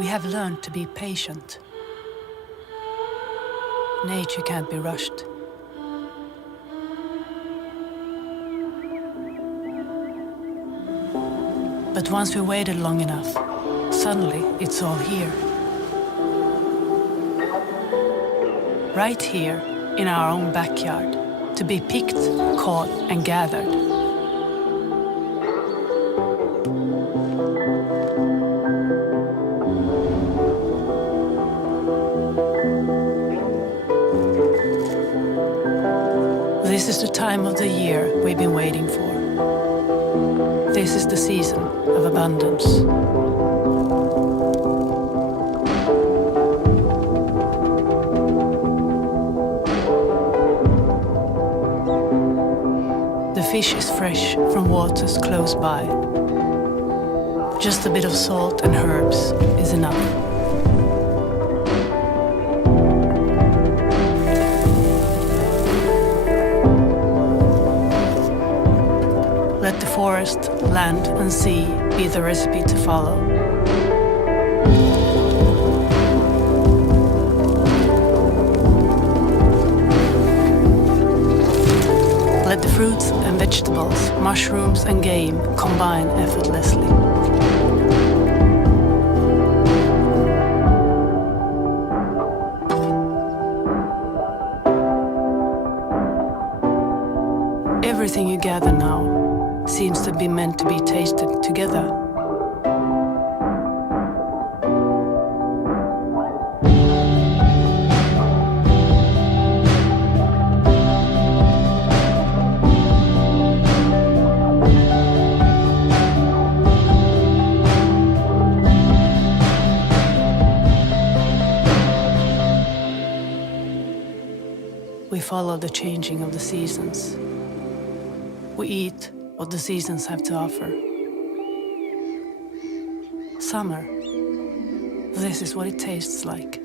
We have learned to be patient. Nature can't be rushed. But once we waited long enough, suddenly it's all here. Right here, in our own backyard, to be picked, caught and gathered. This is the time of the year we've been waiting for. This is the season of abundance. The fish is fresh from waters close by. Just a bit of salt and herbs is enough. Let the forest, land and sea be the recipe to follow. Let the fruits and vegetables, mushrooms and game combine effortlessly. Everything you gather now seems to be meant to be tasted together. We follow the changing of the seasons. We eat what the seasons have to offer. Summer, this is what it tastes like.